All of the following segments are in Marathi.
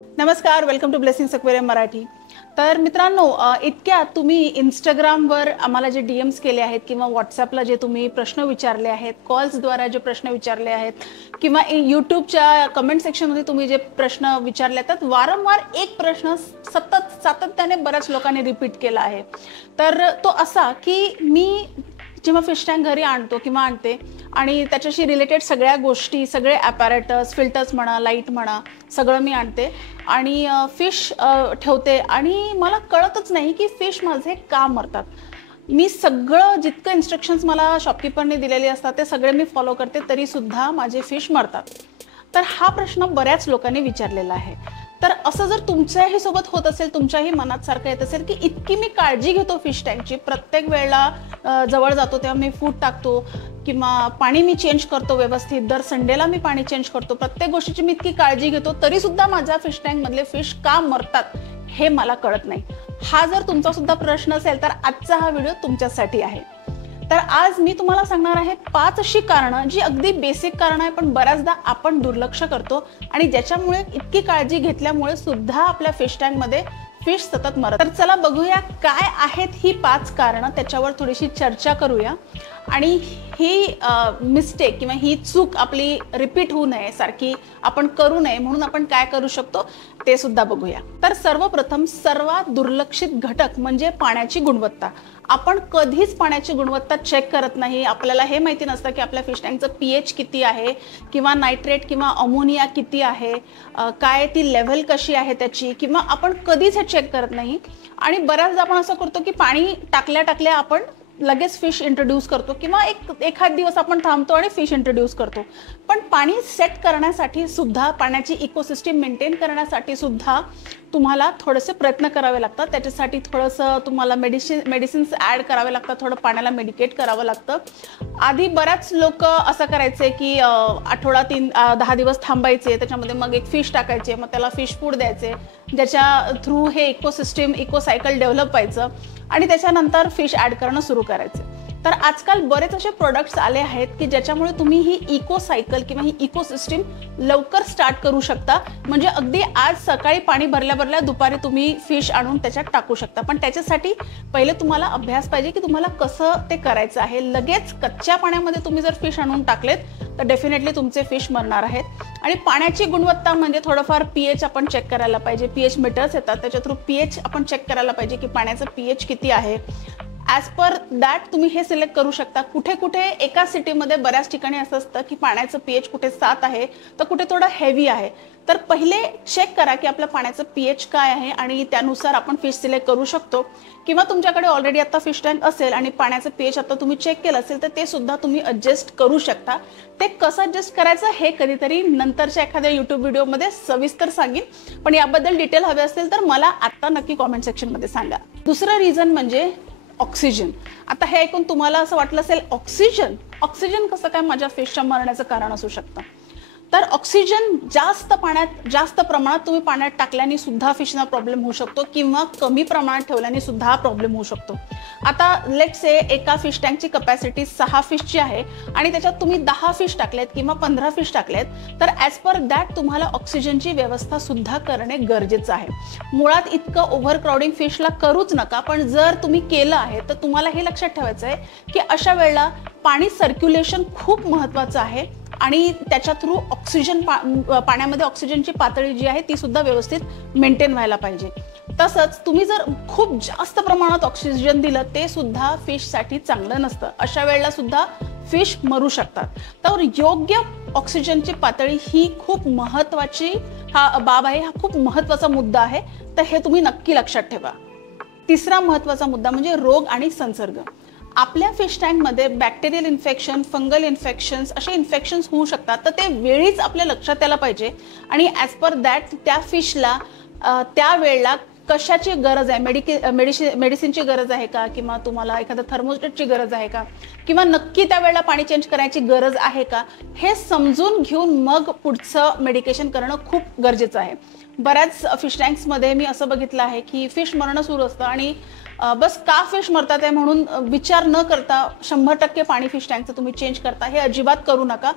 नमस्कार, welcome to Blessings Aquarium Marathi. तर मित्रांनो, इतक्या तुम्ही इंस्टाग्रामवर आम्हाला जे डीएम्स केले आहेत किंवा व्हॉट्सॲपला जे तुम्ही प्रश्न विचारले आहेत, कॉल्सद्वारा जे प्रश्न विचारले आहेत किंवा यूट्यूबच्या कमेंट सेक्शनमध्ये तुम्ही जे प्रश्न विचारले आहेत, वारंवार एक प्रश्न सातत्याने बऱ्याच लोकांनी रिपीट केला आहे। तर तो असा की मी जेव्हा फिश टँक घरी आणतो किंवा आणते आणि त्याच्याशी रिलेटेड सगळ्या गोष्टी, सगळे ॲपॅरेटस, फिल्टर्स म्हणा, लाईट म्हणा, सगळं मी आणते आणि फिश ठेवते आणि मला कळतच नाही की फिश माझे का मरतात। मी सगळं जितकं इन्स्ट्रक्शन्स मला शॉपकीपरने दिलेले असतात ते सगळे मी फॉलो करते, तरीसुद्धा माझे फिश मरतात। तर हा प्रश्न बऱ्याच लोकांनी विचारलेला आहे। तर असं जर तुमच्याही सोबत होत असेल, तुमच्याही मनात सारखं येत असेल की इतकी मी काळजी घेतो फिश टँकची, प्रत्येक वेळेला जवळ जातो तेव्हा मी फूड टाकतो किंवा पाणी मी चेंज करतो व्यवस्थित, दर संडेला मी पाणी चेंज करतो, प्रत्येक गोष्टीची मी इतकी काळजी घेतो, तरीसुद्धा माझ्या फिश टँकमधले फिश का मरतात हे मला कळत नाही। हा जर तुमचा सुद्धा प्रश्न असेल तर आजचा हा व्हिडिओ तुमच्यासाठी आहे। तर आज मी तुम्हाला सांगणार आहे 5 अशी कारणं जी अगदी बेसिक कारणं आहे, पण बऱ्याचदा आपण दुर्लक्ष करतो आणि ज्याच्यामुळे इतकी काळजी घेतल्यामुळे सुद्धा आपल्या फिश टँकमध्ये फिश सतत मरतात। तर चला बघूया काय आहेत ही 5 कारणं, त्याच्यावर थोडीशी चर्चा करूया आणि ही मिस्टेक किंवा ही चूक आपली रिपीट होऊ नये, सारखी आपण करू नये म्हणून आपण काय करू शकतो ते सुद्धा बघूया। तर सर्वप्रथम सर्वात दुर्लक्षित घटक म्हणजे पाण्याची गुणवत्ता। आपण कधीच पाण्याची गुणवत्ता चेक करत नाही। आपल्याला हे माहिती नसतं की आपल्या फिश टँकचं पीएच किती आहे किंवा नायट्रेट किंवा अमोनिया किती आहे, काय ती लेव्हल कशी आहे त्याची, किंवा आपण कधीच हे चेक करत नाही। आणि बऱ्याचदा आपण असं करतो की पाणी टाकल्या आपण लगेच फिश इंट्रोड्यूस करतो किंवा एखाद दिवस आपण थांबतो आणि फिश इंट्रोड्यूस करतो। पण पाणी सेट करण्यासाठी सुद्धा, पाण्याची इकोसिस्टीम मेंटेन करण्यासाठी सुद्धा तुम्हाला थोडेसे प्रयत्न करावे लागतात। त्याच्यासाठी थोडंसं तुम्हाला मेडिसिन्स ॲड करावे लागतात, थोडं पाण्याला मेडिकेट करावं लागतं। आधी बऱ्याच लोक असं करायचे की आठवडा 10 दिवस थांबायचे, त्याच्यामध्ये मग एक फिश टाकायचे, मग त्याला फिश फूड द्यायचे, ज्याच्या थ्रू हे इको सायकल डेव्हलप व्हायचं आणि त्याच्यानंतर फिश ॲड करणं सुरू करायचे। तर आजकाल बरेच असे प्रोडक्ट्स आले आहेत की ज्याच्यामुळे तुम्ही ही इको सायकल किंवा ही इकोसिस्टीम लवकर स्टार्ट करू शकता। म्हणजे अगदी आज सकाळी पाणी भरल्या दुपारी तुम्ही फिश आणून त्याच्यात टाकू शकता। पण त्याच्यासाठी पहिले तुम्हाला अभ्यास पाहिजे की तुम्हाला कसं ते करायचं आहे। लगेच कच्च्या पाण्यामध्ये तुम्ही जर फिश आणून टाकलेत तर डेफिनेटली तुमचे फिश मरणार आहेत। आणि पाण्याची गुणवत्ता म्हणजे थोडंफार पीएच आपण चेक करायला पाहिजे। पीएच मीटर्स येतात, त्याच्या थ्रू पीएच आपण चेक करायला पाहिजे की पाण्याचं पीएच किती आहे। ॲज पर दॅट तुम्ही हे सिलेक्ट करू शकता। कुठे कुठे एका सिटीमध्ये बऱ्याच ठिकाणी असं असतं की पाण्याचं पीएच कुठे 7 आहे तर कुठे थोडं हेवी आहे। तर पहिले चेक करा की आपल्या पाण्याचं पीएच काय आहे आणि त्यानुसार आपण फिश सिलेक्ट करू शकतो। किंवा तुमच्याकडे ऑलरेडी आता फिश टँक असेल आणि पाण्याचं पीएच आता तुम्ही चेक केलं असेल तर ते सुद्धा तुम्ही ॲडजस्ट करू शकता। ते कसं ॲडजस्ट करायचं हे कधीतरी नंतरच्या एखाद्या यूट्यूब व्हिडिओमध्ये सविस्तर सांगेन, पण याबद्दल डिटेल हवे असेल तर मला आत्ता नक्की कॉमेंट सेक्शनमध्ये सांगा। दुसरं रिझन म्हणजे ऑक्सिजन। आता हे ऐकून तुम्हाला असं वाटलं असेल ऑक्सिजन कसं काय माझ्या फिशच्या मरण्याचं कारण असू शकतं। तर ऑक्सिजन जास्त प्रमाणात तुम्ही पाण्यात टाकल्याने सुद्धा फिशना प्रॉब्लेम होऊ शकतो किंवा कमी प्रमाणात ठेवल्याने सुद्धा प्रॉब्लेम होऊ शकतो। आता लेट्स से एका फिश टँकची कपॅसिटी 6 फिशची आहे आणि त्याच्यात तुम्ही 10 फिश टाकलेत किंवा 15 फिश टाकलेत, तर ॲज पर दॅट तुम्हाला ऑक्सिजनची व्यवस्था सुद्धा करणे गरजेचं आहे। मुळात इतकं ओव्हरक्राउडिंग फिशला करूच नका, पण जर तुम्ही केलं आहे तर तुम्हाला हे लक्षात ठेवायचं आहे की अशा वेळेला पाणी सर्क्युलेशन खूप महत्त्वाचं आहे आणि त्याच्या थ्रू ऑक्सिजन पाण्यामध्ये ऑक्सिजनची पातळी जी आहे ती सुद्धा व्यवस्थित मेंटेन व्हायला पाहिजे। तसंच तुम्ही जर खूप जास्त प्रमाणात ऑक्सिजन दिलं ते सुद्धा फिशसाठी चांगलं नसतं। अशा वेळेला सुद्धा फिश मरू शकतात। तर योग्य ऑक्सिजनची पातळी ही खूप महत्त्वाची बाब आहे, हा खूप महत्त्वाचा मुद्दा आहे। तर हे तुम्ही नक्की लक्षात ठेवा। तिसरा महत्त्वाचा मुद्दा म्हणजे रोग आणि संसर्ग। आपल्या फिश टँकमध्ये बॅक्टेरियल इन्फेक्शन, फंगल इन्फेक्शन्स असे इन्फेक्शन्स होऊ शकतात, तर ते वेळीच आपल्या लक्षात यायला पाहिजे आणि ॲज पर दॅट त्या फिशला त्या वेळेला कशाची गरज आहे, मेडिसिनची गरज आहे का, किंवा तुम्हाला एखाद्या थर्मोस्टेटची गरज आहे का, किंवा नक्की त्या वेळेला पाणी चेंज करायची गरज आहे का, हे समजून घेऊन मग पुढचं मेडिकेशन करणं खूप गरजेचं आहे। बऱ्याच फिश टँक्समध्ये मी असं बघितलं आहे की फिश मरणं सुरू असतं आणि बस का फिश मरतात आहे म्हणून विचार न करता 100% पाणी फिश टँकचं तुम्ही चेंज करता, हे अजिबात करू नका।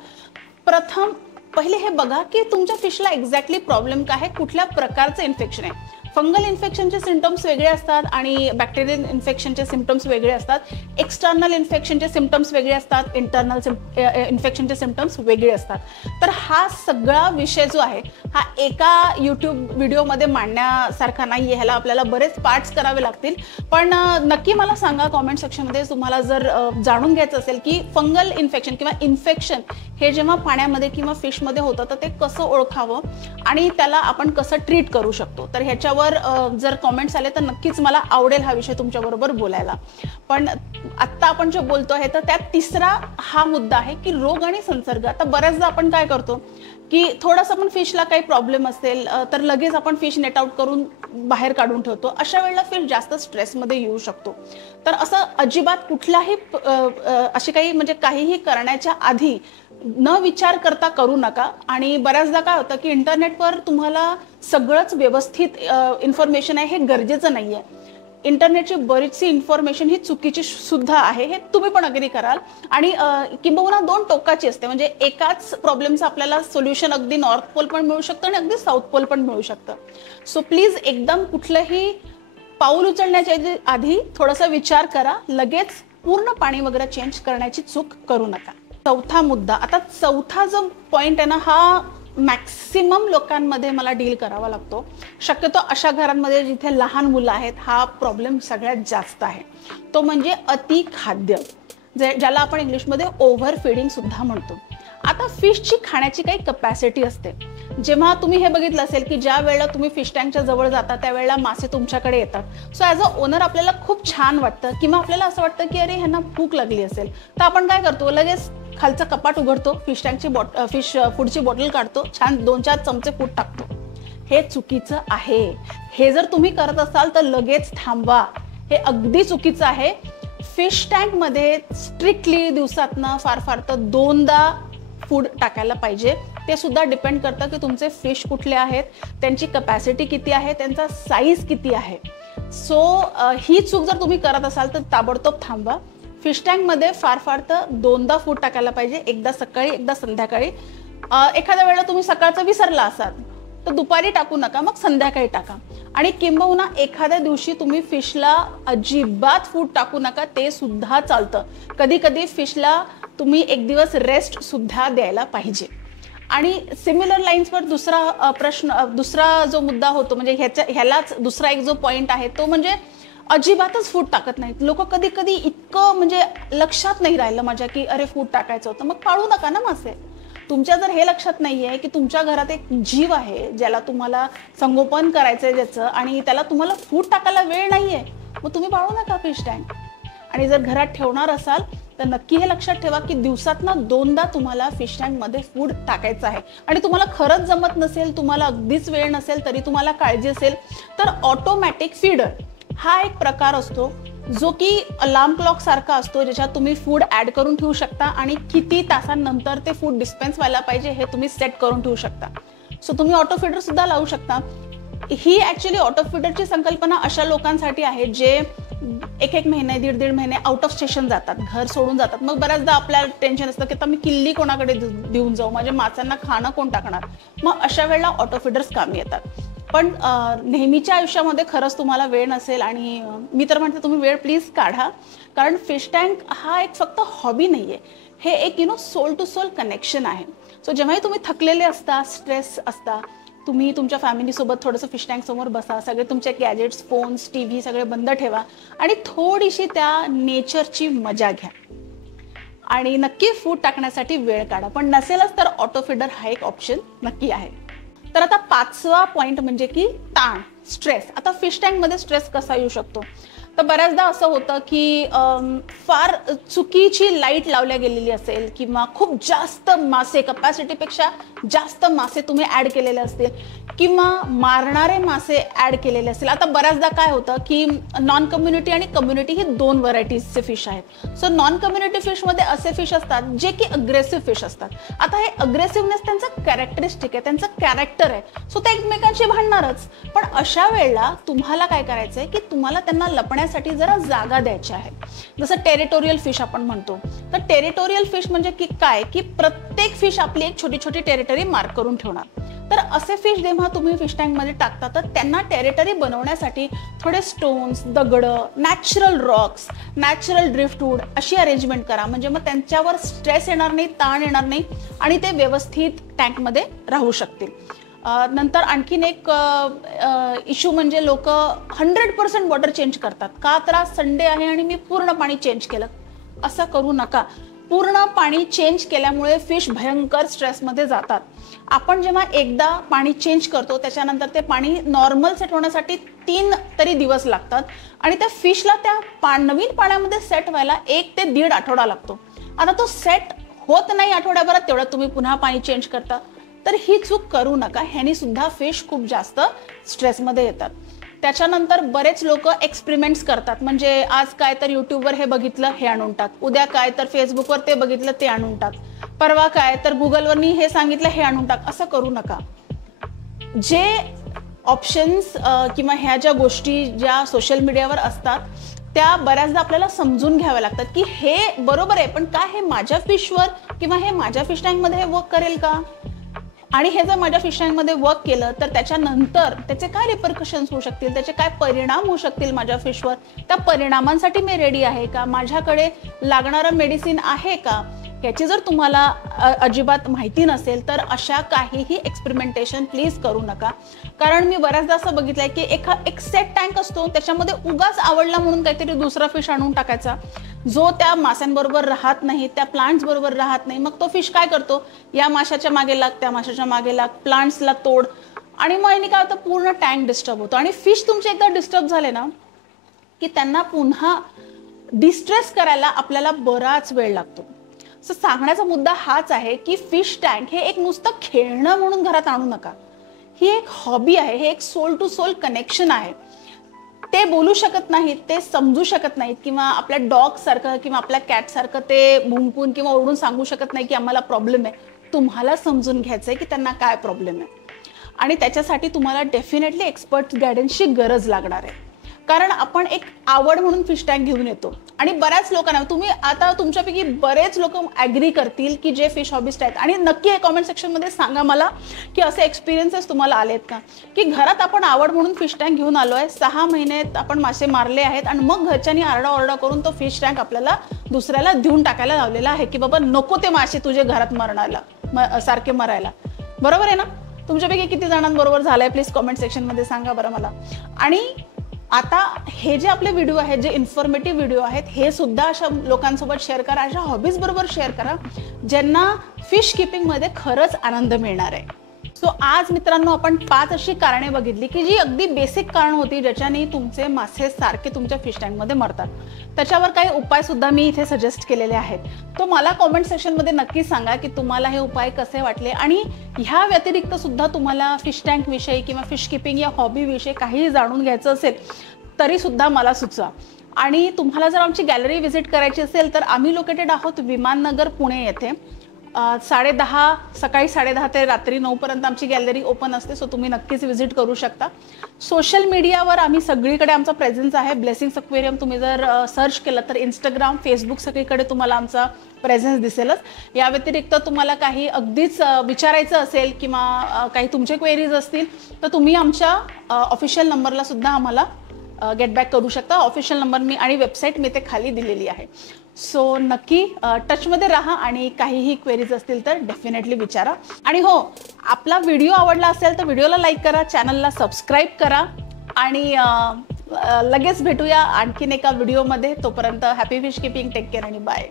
प्रथम पहिले हे बघा की तुमच्या फिशला एक्झॅक्टली प्रॉब्लेम काय आहे, कुठल्या प्रकारचं इन्फेक्शन आहे. फंगल इन्फेक्शनचे सिम्पटम्स वेगळे असतात आणि बॅक्टेरियल इन्फेक्शनचे सिम्पटम्स वेगळे असतात. एक्सटर्नल इन्फेक्शनचे सिम्पटम्स वेगळे असतात, इंटरनल इन्फेक्शनचे सिम्पटम्स वेगळे असतात. तर हा सगळा विषय जो आहे हा एका यूट्यूब व्हिडिओमध्ये मांडण्यासारखा नाही आहे. ह्याला आपल्याला बरेच पार्ट्स करावे लागतील. पण नक्की मला सांगा कॉमेंट सेक्शनमध्ये तुम्हाला जर जाणून घ्यायचं असेल की फंगल इन्फेक्शन किंवा इन्फेक्शन हे जेव्हा पाण्यामध्ये किंवा फिशमध्ये होतं तर ते कसं ओळखावं आणि त्याला आपण कसं ट्रीट करू शकतो. तर ह्याच्यावर जर कॉमेंट्स आले तर नक्कीच मला आवडेल हा विषय तुमच्याबरोबर बोलायला. पण आत्ता आपण जे बोलतो आहे तर त्यात तिसरा हा मुद्दा आहे की रोग आणि संसर्ग. आता बऱ्याचदा आपण काय करतो की थोडंसं पण फिशला काही प्रॉब्लेम असेल तर लगेच आपण फिश नेट आउट करून बाहेर काढून ठेवतो. अशा वेळेला फिश जास्त स्ट्रेसमध्ये येऊ शकतो. तर असं अजिबात कुठलाही अशी काही म्हणजे काहीही करण्याच्या आधी न विचार करता करू नका. आणि बऱ्याचदा काय होतं की इंटरनेटवर तुम्हाला सगळंच व्यवस्थित इन्फॉर्मेशन आहे हे गरजेचं नाही आहे. इंटरनेटची बरीचशी इन्फॉर्मेशन ही चुकीची सुद्धा आहे, हे तुम्ही पण अग्री कराल. आणि किंबहुना दोन टोकाची असते. म्हणजे एकाच प्रॉब्लेमचं आपल्याला सोल्युशन अगदी नॉर्थ पोल पण मिळू शकतं आणि अगदी साऊथ पोल पण मिळू शकतं. सो प्लीज एकदम कुठलंही पाऊल उचलण्याच्या आधी थोडासा विचार करा. लगेच पूर्ण पाणी वगैरे चेंज करण्याची चूक करू नका. चौथा मुद्दा, आता चौथा जो पॉइंट आहे ना हा मॅक्सिमम लोकांमध्ये मला डील करावा लागतो. शक्यतो अशा घरांमध्ये जिथे लहान मुलं आहेत हा प्रॉब्लेम सगळ्यात जास्त आहे. तो म्हणजे अति खाद्य, ज्याला आपण इंग्लिशमध्ये ओव्हर फीडिंग सुद्धा म्हणतो. आता फिशची खाण्याची काही कपॅसिटी असते. जेव्हा तुम्ही हे बघितलं असेल की ज्या वेळेला तुम्ही फिश टँकच्या जवळ जाता त्यावेळेला मासे तुमच्याकडे येतात. सो ॲज अ ओनर आपल्याला खूप छान वाटतं किंवा आपल्याला असं वाटतं की अरे ह्यांना भूक लागली असेल तर आपण काय करतो, लगेच खालचं कपाट उघडतो, फिश टँकची फिश फूडची बॉटल काढतो, छान 2-4 चमचे फूड टाकतो. हे चुकीचं आहे. हे जर तुम्ही करत असाल तर लगेच थांबवा. हे अगदी चुकीचं आहे. फिश टँकमध्ये स्ट्रिक्टली दिवसातनं फार तर 2दा फूड टाकायला पाहिजे. ते सुद्धा डिपेंड करतं की तुमचे फिश कुठले आहेत, त्यांची कपॅसिटी किती आहे, त्यांचा साईज किती आहे. सो ही चूक जर तुम्ही करत असाल तर ताबडतोब थांबवा. फिश टँकमध्ये फार तर 2दा फूड टाकायला पाहिजे, एकदा सकाळी एकदा संध्याकाळी. एखाद्या वेळेला तुम्ही सकाळचं विसरला असाल तर दुपारी टाकू नका, मग संध्याकाळी टाका. आणि किंबहुना एखाद्या दिवशी तुम्ही फिशला अजिबात फूड टाकू नका, ते सुद्धा चालतं. कधी फिशला तुम्ही एक दिवस रेस्ट सुद्धा द्यायला पाहिजे. आणि सिमिलर लाईन्सवर दुसरा जो मुद्दा होतो म्हणजे ह्यालाच दुसरा एक जो पॉईंट आहे तो म्हणजे अजिबातच फूड टाकत नाहीत लोक. कधी इतकं म्हणजे लक्षात नाही राहिलं माझ्या की अरे फूड टाकायचं होतं, मग पाळू नका ना मासे. तुमच्या जर हे लक्षात नाही आहे की तुमच्या घरात एक जीव आहे ज्याला तुम्हाला संगोपन करायचं आहे ज्याचं, आणि त्याला तुम्हाला फूड टाकायला वेळ नाही आहे, मग तुम्ही पाळू नका फिश टँक. आणि जर घरात ठेवणार असाल तर नक्की हे लक्षात ठेवा की दिवसातनं 2दा तुम्हाला फिश टँकमध्ये फूड टाकायचं आहे. आणि तुम्हाला खरंच जमत नसेल, तुम्हाला अगदीच वेळ नसेल, तरी तुम्हाला काळजी असेल तर ऑटोमॅटिक फीडर हा एक प्रकार असतो जो की अलार्म क्लॉक सारखा असतो, ज्याच्यात तुम्ही फूड ॲड करून ठेवू शकता आणि किती तासांनंतर ते फूड डिस्पेन्स व्हायला पाहिजे हे तुम्ही सेट करून ठेवू शकता. सो तुम्ही ऑटो फीडर सुद्धा लावू शकता. ही ॲक्च्युली ऑटो फीडरची संकल्पना अशा लोकांसाठी आहे जे 1 महिने 1.5 महिने आउट ऑफ स्टेशन जातात, घर सोडून जातात. मग बऱ्याचदा आपल्याला टेन्शन असतं की आता मी किल्ली कोणाकडे देऊन जाऊ, माझ्या माशांना खाणं कोण टाकणार. मग अशा वेळेला ऑटो फीडर्स कामी येतात. पण नेहमीच्या आयुष्यामध्ये खरंच तुम्हाला वेळ नसेल, आणि मी तर म्हणते तुम्ही वेळ प्लीज काढा. कारण फिश टँक हा एक फक्त हॉबी नाही आहे, हे एक सोल टू सोल कनेक्शन आहे. सो जेव्हाही तुम्ही थकलेले असता, स्ट्रेस असता, तुम्ही तुमच्या फॅमिलीसोबत थोडंसं फिश टँक समोर बसा, सगळे तुमचे गॅजेट्स, फोन्स, TV सगळे बंद ठेवा आणि थोडीशी त्या नेचरची मजा घ्या. आणि नक्की फूड टाकण्यासाठी वेळ काढा. पण नसेलच तर ऑटो फीडर हा एक ऑप्शन नक्की आहे. तर आता 5वा पॉईंट म्हणजे की ताण, स्ट्रेस. आता फिश टँकमध्ये स्ट्रेस कसा येऊ शकतो, तर बऱ्याचदा असं होतं की फार चुकीची लाईट लावल्या गेलेली असेल किंवा खूप जास्त मासे, कपॅसिटीपेक्षा जास्त मासे तुम्ही ॲड केलेले असतील किंवा मारणारे मासे ॲड केलेले असतील. आता बऱ्याचदा काय होतं की नॉन कम्युनिटी आणि कम्युनिटी ही 2 व्हरायटीजचे फिश आहेत. सो नॉन कम्युनिटी फिशमध्ये असे फिश असतात जे की अग्रेसिव्ह फिश असतात. आता हे अग्रेसिव्हनेस त्यांचं कॅरेक्टरिस्टिक आहे, त्यांचं कॅरेक्टर आहे. सो ते एकमेकांशी भांडणारच. पण अशा वेळेला तुम्हाला काय करायचं आहे की तुम्हाला त्यांना लपण्या राहण्यासाठी जरा जागा द्यायची आहे. जसं टेरिटोरियल फिश आपण म्हणतो. तर टेरिटोरियल फिश म्हणजे की काय, की प्रत्येक फिश आपली एक छोटी छोटी टेरिटरी मार्क करून ठेवणार. तर असे फिश जेव्हा तुम्ही फिश टँकमध्ये टाकता तर त्यांना टेरिटरी बनवण्यासाठी थोडे स्टोन्स, दगडं, नॅचरल रॉक्स, नॅचरल ड्रिफ्टवूड अशी अरेंजमेंट करा. म्हणजे मग त्यांच्यावर स्ट्रेस येणार नाही, ताण येणार नाही आणि ते व्यवस्थित टँकमध्ये राहू शकतील. नंतर आणखीन एक इश्यू म्हणजे लोक 100% वॉटर चेंज करतात. का तर आज संडे आहे आणि मी पूर्ण पाणी चेंज केलं. असं करू नका. पूर्ण पाणी चेंज केल्यामुळे फिश भयंकर स्ट्रेसमध्ये जातात. आपण जेव्हा एकदा पाणी चेंज करतो त्याच्यानंतर ते पाणी नॉर्मल सेट होण्यासाठी 3 तरी दिवस लागतात आणि त्या फिशला त्या नवीन पाण्यामध्ये सेट व्हायला 1 ते 1.5 आठवडा लागतो. आता तो सेट होत नाही आठवड्याभरात, तेवढं तुम्ही पुन्हा पाणी चेंज करता. तर ही चूक करू नका. ह्यानी सुद्धा फिश खूप जास्त स्ट्रेसमध्ये येतात. त्याच्यानंतर बरेच लोक एक्सपेरिमेंट्स करतात. म्हणजे आज काय तर यूट्यूबवर हे बघितलं हे आणून टाक, उद्या काय तर फेसबुकवर ते बघितलं ते आणून टाक, परवा काय तर गुगलवरनी हे सांगितलं हे आणून टाक. असं करू नका. जे ऑप्शन्स किंवा ह्या ज्या गोष्टी ज्या सोशल मीडियावर असतात त्या बऱ्याचदा आपल्याला समजून घ्याव्या लागतात की हे बरोबर आहे, पण काय हे माझ्या फिशवर किंवा हे माझ्या फिश टँकमध्ये हे वर्क करेल का, आणि हे जर माझ्या फिश टँकमध्ये वर्क केलं तर त्याच्यानंतर त्याचे काय रिपरकशन्स होऊ शकतील, त्याचे काय परिणाम होऊ शकतील माझ्या फिशवर, त्या परिणामांसाठी मी रेडी आहे का, माझ्याकडे लागणारं मेडिसिन आहे का, याची जर तुम्हाला अजिबात माहिती नसेल तर अशा काहीही एक्सपेरिमेंटेशन प्लीज करू नका. कारण मी बऱ्याचदा असं बघितलंय की एक सेट टँक असतो, त्याच्यामध्ये उगाच आवडला म्हणून काहीतरी दुसरा फिश आणून टाकायचा जो त्या माशांबरोबर राहत नाही, त्या प्लांट्स बरोबर राहत नाही. मग तो फिश काय करतो, या माशाच्या मागे लाग, त्या माशाच्या मागे लाग, प्लांट्सला तोड, आणि मग यांनी काय होतं पूर्ण टँक डिस्टर्ब होतो. आणि फिश तुमचे एकदा डिस्टर्ब झाले ना की त्यांना पुन्हा डिस्ट्रेस करायला आपल्याला बराच वेळ लागतो. सो सांगण्याचा मुद्दा हाच आहे की फिश टँक हे एक नुसतं खेळणं म्हणून घरात आणू नका. ही एक हॉबी आहे, हे एक सोल टू सोल कनेक्शन आहे. ते बोलू शकत नाहीत, ते समजू शकत नाहीत, किंवा आपल्या डॉग सारखं किंवा आपल्या कॅट सारखं ते भुंकून किंवा ओरडून सांगू शकत नाही की आम्हाला प्रॉब्लेम आहे. तुम्हाला समजून घ्यायचंय की त्यांना काय प्रॉब्लेम आहे, आणि त्याच्यासाठी तुम्हाला डेफिनेटली एक्सपर्ट गायडन्सची गरज लागणार आहे. कारण आपण एक आवड म्हणून फिश टँक घेऊन येतो आणि बऱ्याच लोकांना, तुम्ही आता तुमच्यापैकी बरेच लोक ॲग्री करतील की जे फिश हॉबिस्ट आहेत, आणि नक्की हे कॉमेंट सेक्शनमध्ये सांगा मला की असे एक्सपिरियन्सेस तुम्हाला आलेत का, की घरात आपण आवड म्हणून फिश टँक घेऊन आलो आहे, 6 महिन्यात आपण मासे मारले आहेत आणि मग घरच्यांनी आरडाओरडा करून तो फिश टँक आपल्याला दुसऱ्याला देऊन टाकायला लावलेला आहे की बाबा नको ते मासे तुझे घरात मरणाला सारखे मरायला. बरोबर आहे ना? तुमच्यापैकी किती जणांबरोबर झालंय प्लीज कॉमेंट सेक्शनमध्ये सांगा बरं मला. आणि आता हे जे आपले व्हिडिओ आहेत, जे इन्फॉर्मेटिव्ह व्हिडिओ आहेत, हे सुद्धा अशा लोकांसोबत शेअर करा, अशा हॉबीज बरोबर शेअर करा ज्यांना फिश किपिंगमध्ये खरंच आनंद मिळणार आहे. सो आज मित्रांनो आपण 5 अशी कारणे बघितली की जी अगदी बेसिक कारण होती ज्याच्याने तुमचे मासे सारखे तुमच्या फिश टँकमध्ये मरतात. त्याच्यावर काही उपाय सुद्धा मी इथे सजेस्ट केलेले आहेत. तो मला कॉमेंट सेक्शनमध्ये नक्की सांगा की तुम्हाला हे उपाय कसे वाटले, आणि ह्या व्यतिरिक्त सुद्धा तुम्हाला फिश टँक विषयी किंवा फिश किपिंग या हॉबी विषयी काहीही जाणून घ्यायचं असेल तरी सुद्धा मला सुचवा. आणि तुम्हाला जर आमची गॅलरी व्हिजिट करायची असेल तर आम्ही लोकेटेड आहोत विमाननगर पुणे येथे. 10:30 सकाळी 10:30 ते रात्री 9 पर्यंत आमची गॅलरी ओपन असते. सो तुम्ही नक्कीच व्हिजिट करू शकता. सोशल मीडियावर आम्ही सगळीकडे आमचा प्रेझेन्स आहे. ब्लेसिंग्स अक्वेरियम तुम्ही जर सर्च केलं तर इंस्टाग्राम, फेसबुक सगळीकडे तुम्हाला आमचा प्रेझेन्स दिसेलच. या व्यतिरिक्त तुम्हाला काही अगदीच विचारायचं असेल किंवा काही तुमचे क्वेरीज असतील तर तुम्ही आमच्या ऑफिशियल नंबरला सुद्धा आम्हाला गेट बॅक करू शकता. ऑफिशियल नंबर मी आणि वेबसाईट मी ते खाली दिलेली आहे. सो नक्की टचमध्ये राहा आणि काहीही क्वेरीज असतील तर डेफिनेटली विचारा. आणि हो, आपला व्हिडिओ आवडला असेल तर व्हिडिओला लाईक करा, चॅनलला सबस्क्राईब करा, आणि लगेच भेटूया आणखीन एका व्हिडिओमध्ये. तोपर्यंत happy fish keeping, take care आणि बाय.